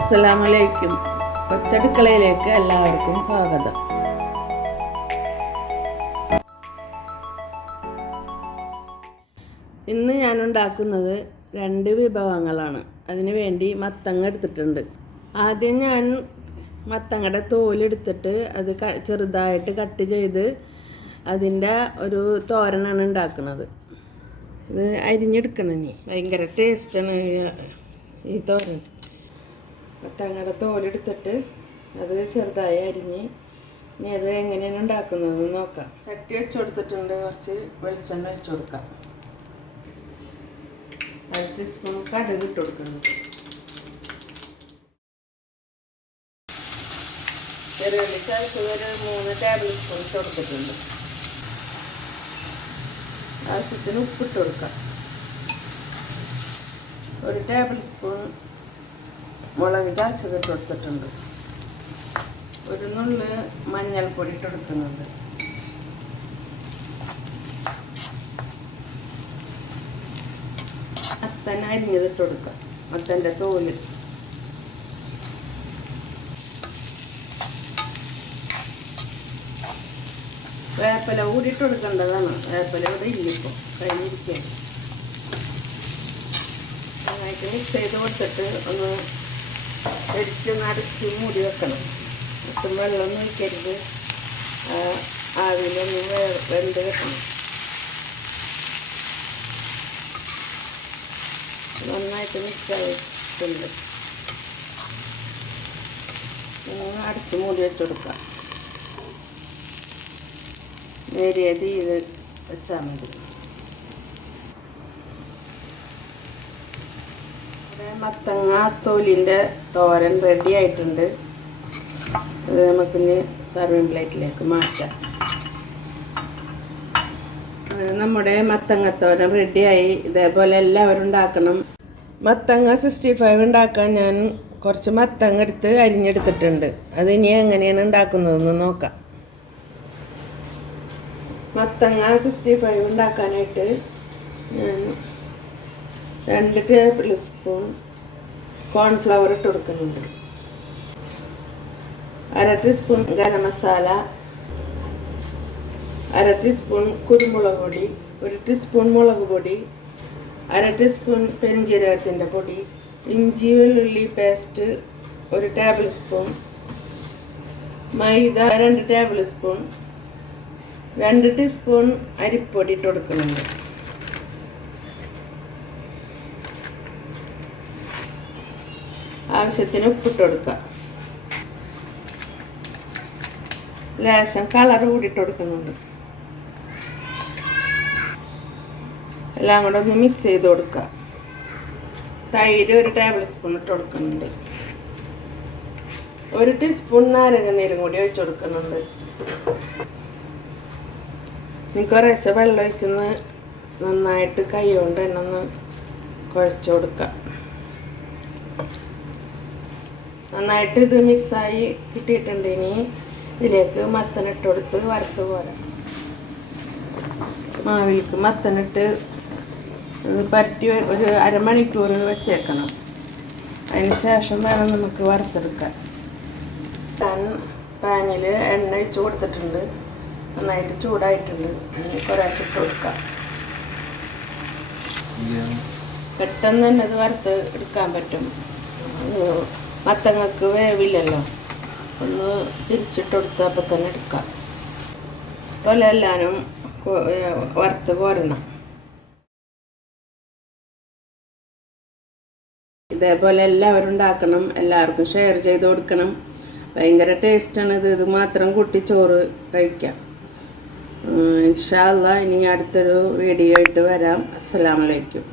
അസ്സലാമലൈക്കും. കൊച്ചടുക്കളയിലേക്ക് എല്ലാവർക്കും സ്വാഗതം. ഇന്ന് ഞാൻ ഉണ്ടാക്കുന്നത് 2 വിഭവങ്ങളാണ്. അതിനു വേണ്ടി മത്തങ്ങ എടുത്തിട്ടുണ്ട്. ആദ്യം ഞാൻ മത്തങ്ങയുടെ തോലെടുത്തിട്ട് അത് ചെറുതായിട്ട് കട്ട് ചെയ്ത് അതിൻ്റെ ഒരു തോരനാണ് ഉണ്ടാക്കുന്നത്. ഇത് അരിഞ്ഞെടുക്കണം. ഇനി ഭയങ്കര ടേസ്റ്റാണ് ഈ തോരൻ. മത്തങ്ങയുടെ തോലെടുത്തിട്ട് അത് ചെറുതായി അരിഞ്ഞ് ഇനി അത് എങ്ങനെയാണ് ഉണ്ടാക്കുന്നത് നോക്കാം. ചട്ടി വെച്ച് കൊടുത്തിട്ടുണ്ട്. കുറച്ച് വെളിച്ചെണ്ണ വെച്ച് കൊടുക്കാം. 1 ടീസ്പൂൺ കടുക് ഇട്ട് കൊടുക്കണം. ചെറിയുള്ളി ചതച്ചത് ഒരു 3 ടേബിൾ സ്പൂൺ ഇട്ട് കൊടുത്തിട്ടുണ്ട്. ആവശ്യത്തിന് ഉപ്പിട്ട് കൊടുക്കാം. 1 ടേബിൾ സ്പൂൺ മുളക് ചതച്ചത് ഇട്ട് കൊടുത്തിട്ടുണ്ട്. 1 നുള്ള് മഞ്ഞൾപ്പൊടി ഇട്ട് കൊടുക്കുന്നുണ്ട്. മത്തൻ അരിഞ്ഞത് ഇട്ട് കൊടുക്കാം. മത്തൻ്റെ തോല് വേപ്പില കൂടിയിട്ട് കൊടുക്കേണ്ടതാണ്. വേപ്പില ഇവിടെ ഇല്ലിപ്പോൾ കഴിഞ്ഞിരിക്കുകയാണ്. നന്നായിട്ട് മിക്സ് ചെയ്ത് കൊടുത്തിട്ട് ഒന്ന് ശരിക്കും അടച്ച് മൂടി വെക്കണം. ഒട്ടും വെള്ളമൊന്നും ഒഴിക്കരുത്. ആവിയിലൊന്ന് വെന്ത് വെക്കണം. നന്നായിട്ട് മിക്സ് ആയിട്ടുണ്ട്. അടച്ച് മൂടി വെച്ച് കൊടുക്കാം. നേരിയ തീയിൽ വെച്ചാൽ മതി. മത്തങ്ങ തോലിൻ്റെ തോരൻ റെഡി ആയിട്ടുണ്ട്. അത് നമുക്കിനി സർവിങ് പ്ലേറ്റിലേക്ക് മാറ്റാം. നമ്മുടെ മത്തങ്ങത്തോരൻ റെഡിയായി. ഇതേപോലെ എല്ലാവരും ഉണ്ടാക്കണം. മത്തങ്ങ 65 ഉണ്ടാക്കാൻ ഞാൻ കുറച്ച് മത്തങ്ങ എടുത്ത് അരിഞ്ഞെടുത്തിട്ടുണ്ട്. അതിനി എങ്ങനെയാണ് ഉണ്ടാക്കുന്നതെന്ന് നോക്കാം. മത്തങ്ങ 65 ഉണ്ടാക്കാനായിട്ട് ഞാൻ 2 ടേബിൾ സ്പൂൺ കോൺഫ്ലവർ ഇട്ട് കൊടുക്കുന്നുണ്ട്. 1/2 ടീസ്പൂൺ ഗരം മസാല, 1/2 ടീസ്പൂൺ കുരുമുളക് പൊടി, 1 ടീസ്പൂൺ മുളക് പൊടി, 1/2 ടീസ്പൂൺ പെരിഞ്ജീരകത്തിൻ്റെ പൊടി, ഇഞ്ചി വെള്ളുള്ളി പേസ്റ്റ് 1 ടേബിൾ സ്പൂൺ, മൈദ 2 ടേബിൾ സ്പൂൺ, 2 ടീസ്പൂൺ അരിപ്പൊടി ഇട്ട് കൊടുക്കുന്നുണ്ട്. ആവശ്യത്തിന് ഉപ്പിട്ട് കൊടുക്കുക. ലേശം കളർ കൂടിയിട്ട് കൊടുക്കുന്നുണ്ട്. എല്ലാം കൂടെ ഒന്ന് മിക്സ് ചെയ്ത് കൊടുക്കുക. തൈര് 1 ടേബിൾ സ്പൂൺ ഇട്ട് കൊടുക്കുന്നുണ്ട്. 1 ടീസ്പൂൺ നാരങ്ങ നീരും കൂടി ഒഴിച്ച് കൊടുക്കുന്നുണ്ട്. ഇനി കുറേശ്ശെ വെള്ളം ഒഴിച്ചൊന്ന് നന്നായിട്ട് കൈ കൊണ്ട് തന്നെ ഒന്ന് കുഴച്ച് കൊടുക്കുക. നന്നായിട്ട് ഇത് മിക്സായി കിട്ടിയിട്ടുണ്ട്. ഇനി ഇതിലേക്ക് മത്തനിട്ട് കൊടുത്ത് വറുത്ത് പോരാം. മാവിലേക്ക് മത്തനിട്ട് പറ്റി ഒരു അരമണിക്കൂർ വെച്ചേക്കണം. അതിന് ശേഷം വേണം നമുക്ക് വറുത്തെടുക്കാൻ. പാനിൽ എണ്ണ ഒഴിച്ച് കൊടുത്തിട്ടുണ്ട്. നന്നായിട്ട് ചൂടായിട്ടുണ്ട്. കുറേശ്ശെ ഇട്ട് കൊടുക്കാം. പെട്ടെന്ന് തന്നെ ഇത് വറുത്ത് എടുക്കാൻ പറ്റും. മത്തങ്ങക്ക് വേവില്ലല്ലോ. ഒന്ന് തിരിച്ചിട്ട് കൊടുത്ത് അപ്പം തന്നെ എടുക്കാം. അതുപോലെ എല്ലാവരും വറുത്ത് കോരണം. ഇതേപോലെ എല്ലാവരും ഉണ്ടാക്കണം. എല്ലാവർക്കും ഷെയർ ചെയ്ത് കൊടുക്കണം. ഭയങ്കര ടേസ്റ്റാണ് ഇത് മാത്രം കൂട്ടി ചോറ് കഴിക്കാം. ഇൻഷാ അല്ലാഹ് ഇനി അടുത്തൊരു വീഡിയോ ആയിട്ട് വരാം. അസ്സലാമു അലൈക്കും.